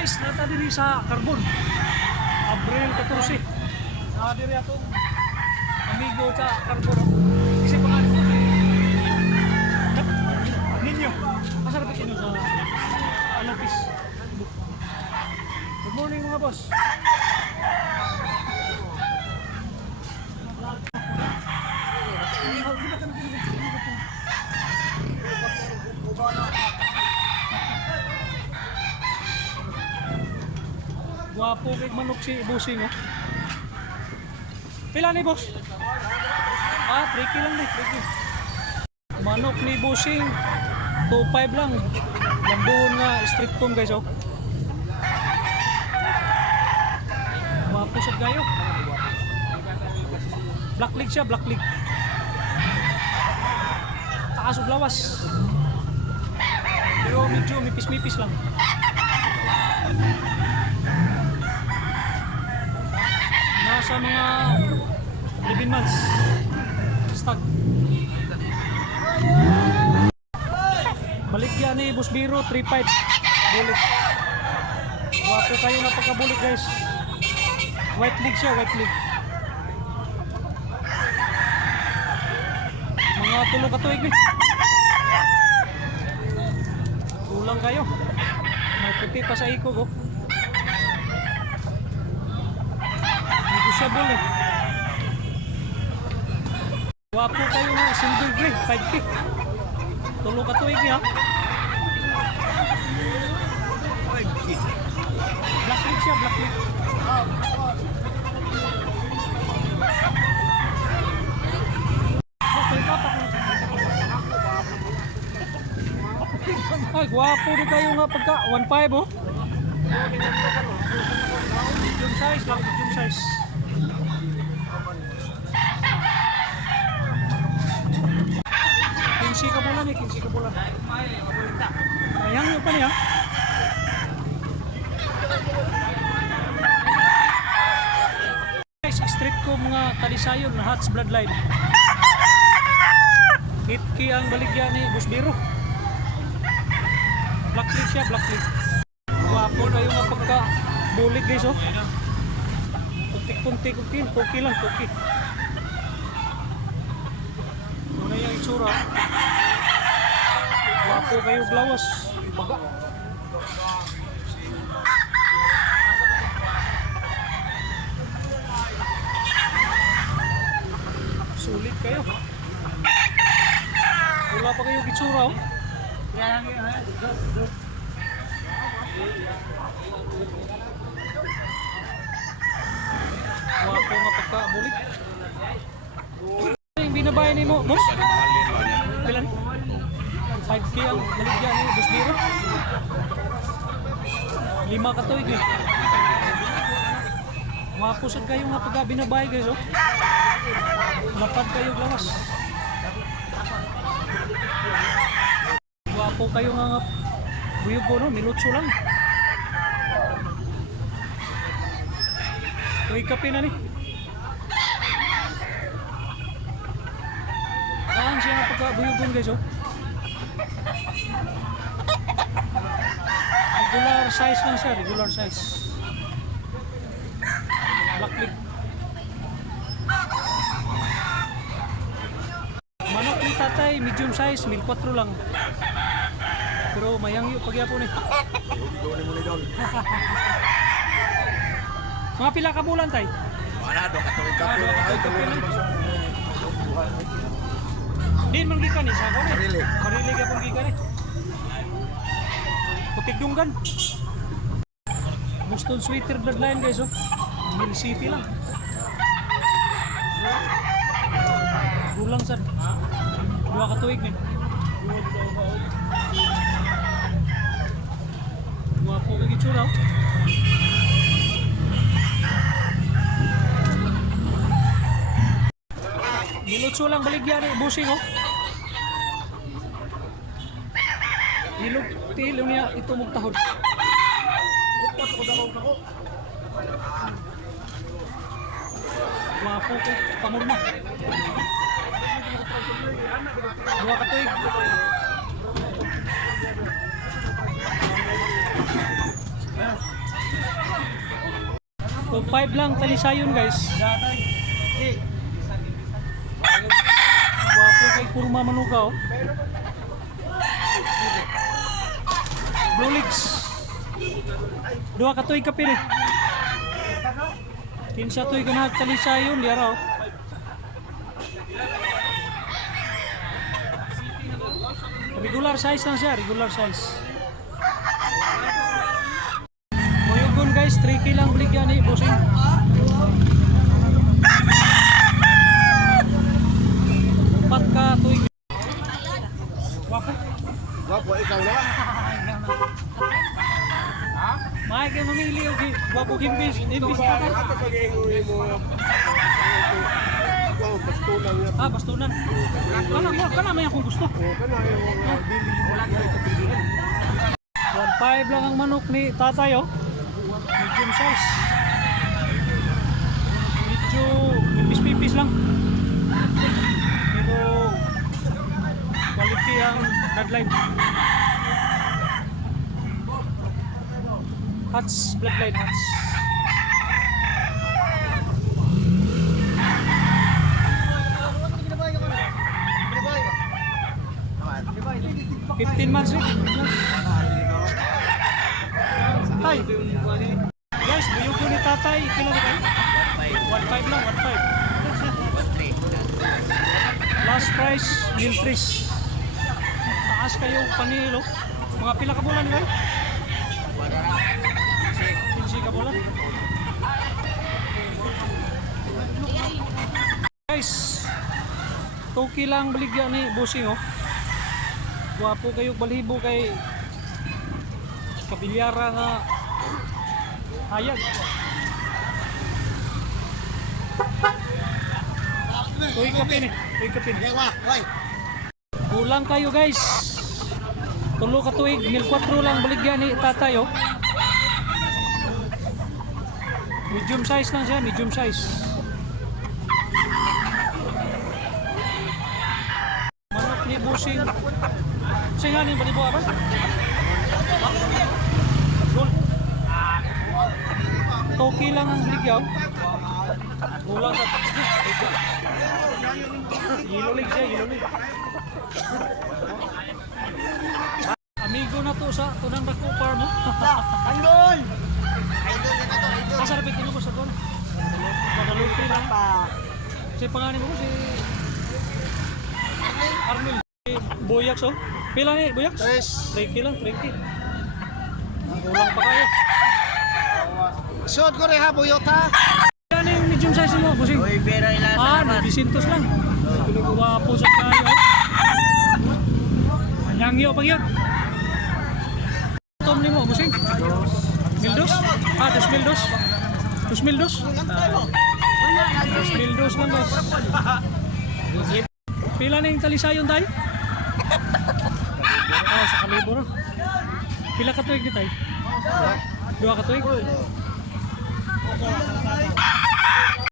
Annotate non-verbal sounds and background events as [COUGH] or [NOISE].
Guys, nata diri sa Carbon. Abril 14. Na diri atong amigo sa Carbon. Kasi pangalan ko eh. Ninyo. Asa ra ba kinyo sa Alopis? Good morning mga boss. Guwapo kay manok si Busing oh. Pila ni boss? Ah, 3 lang ni, 3 Manok ni Busing 2.5 lang. Lambuhon nga street comb guys oh. Guwapo siya gayo. Black leg siya, black leg. Taas ug lawas. Pero medyo mipis-mipis lang. Nasa mga 11 months. Stag. Balik yan ni Boss Biro, 3.5. Bulik. Wapo kayo na pagkabulik guys. White leg siya, white leg. Mga tulong katuig ni. Kulang kayo. May puti pa sa ikog oh. Negosyable eh. Wapo kayo nga, silver gray, 5K. Tulong ka tuig niya. Black lip siya, black lip. Ay, gwapo din kayo nga pagka 1.5 oh. Medium size lang, medium size. Eh, kinsi ka bulan. Ayang yun pa niya. Guys, street ko mga talisayon na Hats Bloodline. Hitki ang baligyan ni Boss Biro. Black lip siya, black lip. Wapo kayo nga pagka bulig guys oh. Kuntik-kuntik, kuntik, kuki lang, kuki. Muna yung itsura. Wapo kayo glawas. Baga. Sulit kayo. Wala pa kayo itsura oh. Wapo nga pagkabulik. Yung binabayan ni mo, boss? Kailan? 5K ang baligyan ni Boss Biro. Lima ka to eh. Mga pusod kayo nga pagka binabay guys oh. Lapad kayo lawas. Wapo kayo nga nga buyog ko no, minutso lang. Tuwig kape na ni. Kaan siya nga pagka buyog guys oh. Regular size lang siya, regular size. Black lip. Manok ni tatay, medium size, 1,400 lang. Pero mayang yung pagyapon eh. [LAUGHS] Mga pila ka bulan tay? Wala, do katuwing ka Ano po. ka Ay, tuloy. Din man gikan ni sa ako ni. Karili. Karili ka pong gikan ni. Putik dunggan. Muston sweater bloodline guys oh. Mill City lang. Gulang sad. Dua ka tuig ni. Dua po kag itsura oh. Nilutso lang baligyan ni busing oh. Ilog tilo niya ito mong tahod. Wapo ko, pamurma. Dua ka tuig. 2.5 lang talisayon guys. Wapo kay kurma manuga oh. Blue Leaks. Dua ka toy kapin eh. Kinsa toy ganag talisayon yara oh. Regular size lang siya, regular size. Moyogon guys, 3K lang bligyan ni bossing. Upat ka tuig. Wapo. Wapo, ikaw na. May kay mamili og wapo gimbis, gimbis ka. Ato pag-iingoy mo. Lang yan. Ah, bastunan. Kana mo, kana may akong gusto. O, kana yung bili mo lang yan. 1.5 lang ang manok ni tatay oh. Medium size. Medyo pipis-pipis lang. Pero quality ang bloodline. Hats, bloodline hats. Fifteen months rin. Tay. Guys, buyog ko ni tatay. Kailan kayo? 1.5 lang, 1.5. Last price, meal freeze. Taas kayo panilo. Mga pila ka bulan kayo? 15 ka bulan. Guys, toki lang baligya ni Busing oh. Wapo kayo balibo kay kabilyara nga hayag. Tuig kapin eh. Tuig kapin. Kulang kayo guys. Tulo ka tuig. Mil 4 lang baligyan ni tatay oh. Medium size lang siya. Medium size. Manok ni Busing. Siya nga ni balibo apa? Toki lang ang ligyaw. Kulang sa Yilolig siya, yilolig. Amigo na to sa tunang dako farm mo. Andol! Asa na pikin mo sa kon? Padalupi lang. Si pangalan mo si Arnel. Si Boyak so. Pila ni Boyak? Tres. 3 lang, 3 Kulang pa kayo. Suot ko rin ha, buyot ha. Yan yung medium size mo, busing. Uy, pero ilan Ah, 900 lang. Guwapo sa kayo. Anyangyo pag yun. Tom ni mo, busing. Mildos? Ah, dos mildos. Dos mildos? Dos mildos lang guys. Pila na yung talisayon tayo? Ah, sa kalibo na. Pila ka tuig ni tayo? Dua ka tuig?